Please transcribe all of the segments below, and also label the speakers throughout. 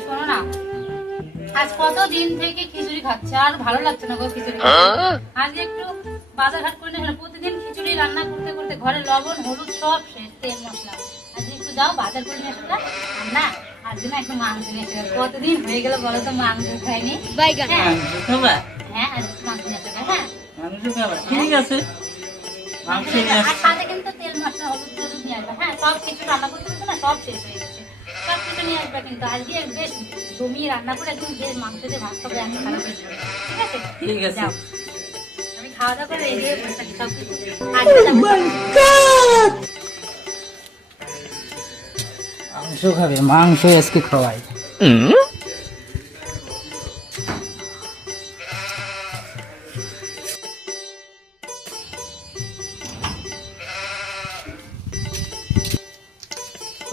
Speaker 1: শোনো আজ কত থেকে খিচুড়ি খাচ্ছে? আর ভালো লাগছে না গো খিচুড়ি আজ একটু বাজার ঘাট করে নিয়ে প্রতিদিন খিচুড়ি রান্না করতে করতে ঘরে লবণ হলুদ সব শেষ তেল মশলা। আজ একটু যাও বাজার করে নিয়ে না আর না আজকে না একটু মাংস নিয়ে কতদিন হয়ে গেল বলো তো মাংস খাইনি। হ্যাঁ।
Speaker 2: মাংস খাবা?
Speaker 1: হ্যাঁ আজ মাংস নিয়ে আসো হ্যাঁ।
Speaker 2: ঠিক আছে। মাংস নিয়ে
Speaker 1: আর সব কিছু রান্না করতে করতে না সব শেষ হয়ে গেছে। সব কিছু নিয়ে আসবে কিন্তু আজকে বেশ জমিয়ে রান্না করে একদম বেশ মাংস দিয়ে ভাত খাবে আমি খারাপ হয়ে যাবে। ঠিক আছে?
Speaker 2: ঠিক আছে।
Speaker 1: যাও। আমি খাওয়া দাওয়া করে রেডি হয়ে বসে থাকি সব কিছু আজকে
Speaker 2: মাংস খাবে মাংস আজকে খাওয়াই।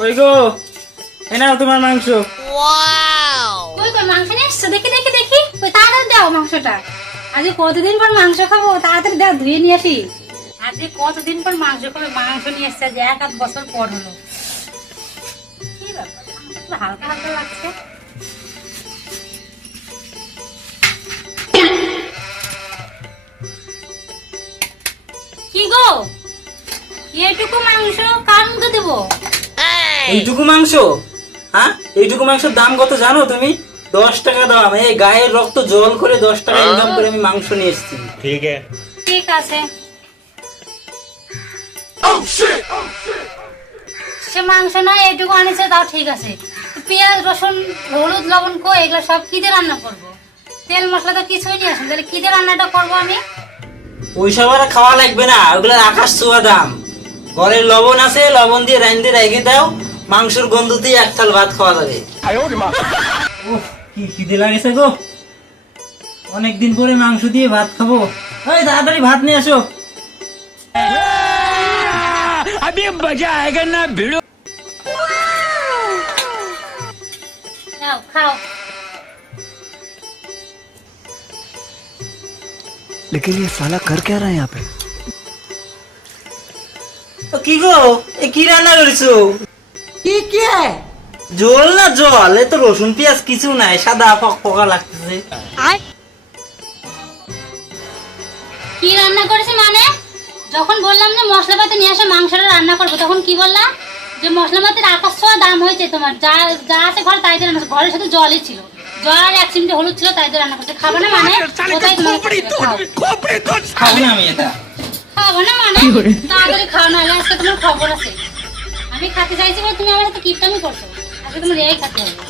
Speaker 2: ওই গো এ নাও তোমার মাংস।
Speaker 1: কই কই মাংস নিয়ে এসছো দেখি দেখি দেখি। কই তাড়াতাড়ি দাও মাংসটা। আজকে কতদিন পর মাংস খাব? তাড়াতাড়ি দাও ধুয়ে নিয়ে আসি। আজকে কতদিন পর মাংস খাব? মাংস নিয়ে এসছে আজ এক আধ বছর পর হলো। কি ব্যাপার? হালকা হালকা লাগছে। কি গো? এইটুকু মাংস কার মুখে দেবো?
Speaker 2: এইটুকু মাংস? হ্যাঁ? এইটুকু মাংসের দাম কত জানো তুমি? দশ টাকা দাম। এই গায়ের রক্ত জল করে দশ টাকা ইনকাম করে আমি মাংস নিয়ে এসেছি।
Speaker 1: ঠিক আছে। oh, সে মাংস না এইটুকু তাও ঠিক আছে। পেঁয়াজ রসুন হলুদ লবণ কো এগুলো সব কি দিয়ে রান্না করব? তেল মশলা তো কিছুই নিয়ে আসুন তাহলে কি দিয়ে রান্নাটা করব আমি?
Speaker 2: ওইসব আর খাওয়া লাগবে না ওগুলো আকাশ ছোঁয়া দাম। ঘরের লবণ আছে লবণ দিয়ে রান্ধে রেখে দাও। মাংসের গন্ধতেই এক থাল ভাত খাওয়া যাবে উফ, কি খিদে লাগেছে গো অনেকদিন পরে মাংস দিয়ে ভাত খাবো ওই তাড়াতাড়ি ভাত নিয়ে আসো
Speaker 1: নাও খাও
Speaker 3: लेकिन ये साला कर क्या रहा है यहाँ पे
Speaker 2: ও কি গো এ কি রান্না করেছো কি কি জল না জল এ তো রসুন পেঁয়াজ কিছু নাই সাদা ফক ফকা লাগতেছে।
Speaker 1: কি রান্না করেছে মানে? যখন বললাম যে মশলাপাতি নিয়ে আসো মাংসটা রান্না করব তখন কি বললাম যে মশলাপাতির আকাশ ছোঁয়া দাম হয়েছে তোমার যা যা আছে ঘর তাই রান্না ঘরের সাথে জলই ছিল। জল আর এক চিমটে হলুদ ছিল তাই রান্না করছে। খাব না মানে? কোথায়
Speaker 2: খাব না আমি এটা।
Speaker 1: খাব না মানে? তাড়াতাড়ি খাও না আজকে তোমার খবর আছে। আমি খাতে চাইছি বলে তুমি আমার তো কিপটামি করছ। আজকে তুমি রেগে খাতে হবে।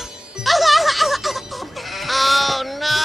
Speaker 1: oh, ও না